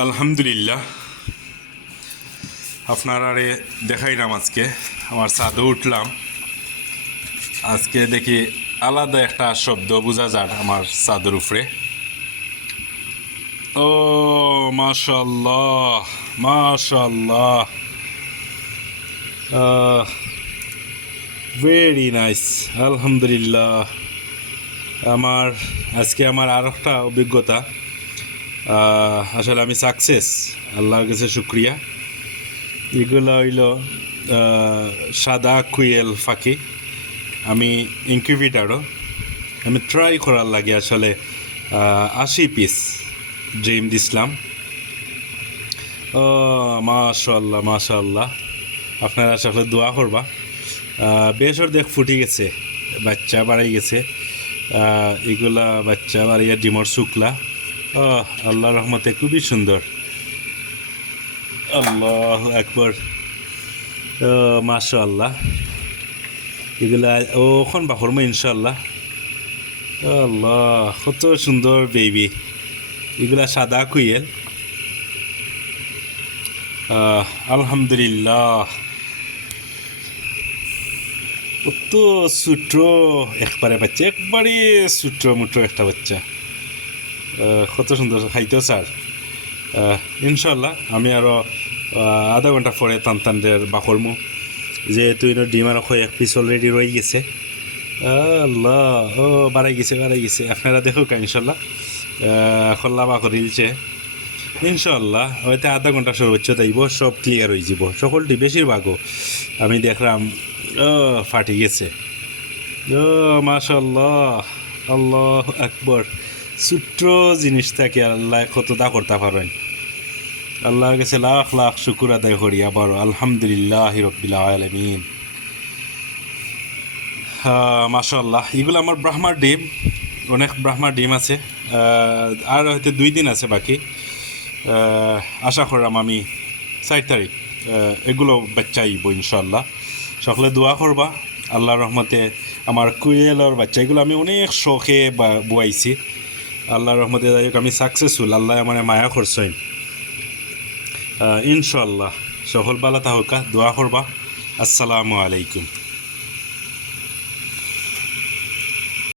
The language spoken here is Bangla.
আলহামদুলিল্লাহ, আপনারারে দেখাইলাম আজকে আমার ছাদে উঠলাম। আজকে দেখি আলাদা একটা শব্দ বোঝা যায় আমার ছাদের উপরে। ও মাশাআল্লাহ, মাশাআল্লাহ, ভেরি নাইস। আলহামদুলিল্লাহ, আমার আজকে আর একটা অভিজ্ঞতা। আসলে আমি সাকসেস, আল্লাহর কাছে শুক্রিয়া। এগুলো হইল সাদা কুয়েল ফাঁকি। আমি ইনকিউবেটারও আমি ট্রাই করার লাগে আসলে 80 পিস ড্রিম দিছিলাম। ও মাশাআল্লাহ, মাশাআল্লাহ, আপনারা আসলে দোয়া করবা। বেশর দেখ ফুটি গেছে, বাচ্চা বাড়াই গেছে। এগুলা বাচ্চা বাড়িয়ে ডিমর শুকলা। আল্লাহর রহমতে খুবই সুন্দর। আল্লাহু আকবার, মাশাআল্লাহ। এগুলা ওখন বাহরমো ইনশাল্লাহ। আল্লাহ, কত সুন্দর বেবি। এগুলা সাদা কুইয়েল। আলহামদুলিল্লাহ, কত ছোট একবারে বাচ্চা, একবারে ছোট মুটো একটা বাচ্চা। কত সুন্দর খাইতেও স্যার। ইনশাল্লাহ আমি আরও আধা ঘন্টা পরে টানটানদের বাকরমু, যেহেতু ডিম আর এক পিস অলরেডি রয়ে গেছে। আল্লাহ, ও বাড়াই গেছে, বাড়াই গেছে। আপনারা দেখুক ইনশাল্লাহ। খোল্লা বা করিলছে ইনশাল্লাহ। হয়তো আধা ঘন্টা সর্বোচ্চ তাইব, সব ক্লিয়ার হয়ে যাব। সকলটি বেশিরভাগও আমি দেখলাম ফাটি গেছে। ও মাশাল্লাহ, আল্লাহ আকবর। ছোট্ট জিনিস থাকে আল্লাহ কতটা করতে পারেন। আল্লাহর কাছে লাখ লাখ শুকুর আদায় করি আবারও। আলহামদুলিল্লাহ রব্বিল আলামিন। মাশাআল্লাহ, এগুলো আমার ব্রাহ্মার ডিম। অনেক ব্রাহ্মার ডিম আছে, আর হয়তো 2 দিন আছে বাকি। আশা করলাম আমি 4 তারিখ এগুলো বাচ্চা আইব ইনশাল্লাহ। সকলে দোয়া করবা। আল্লাহর রহমতে আমার কুয়েলর বাচ্চা এগুলো আমি অনেক শখে বুয়াইছি। আল্লাহর রহমতে যাই হোক আমি সাকসেসফুল। আল্লাহ আমার মায়া করছেন ইনশাল্লাহ। সকল বালা তাহকা দোয়া করবা। আসসালামু আলাইকুম।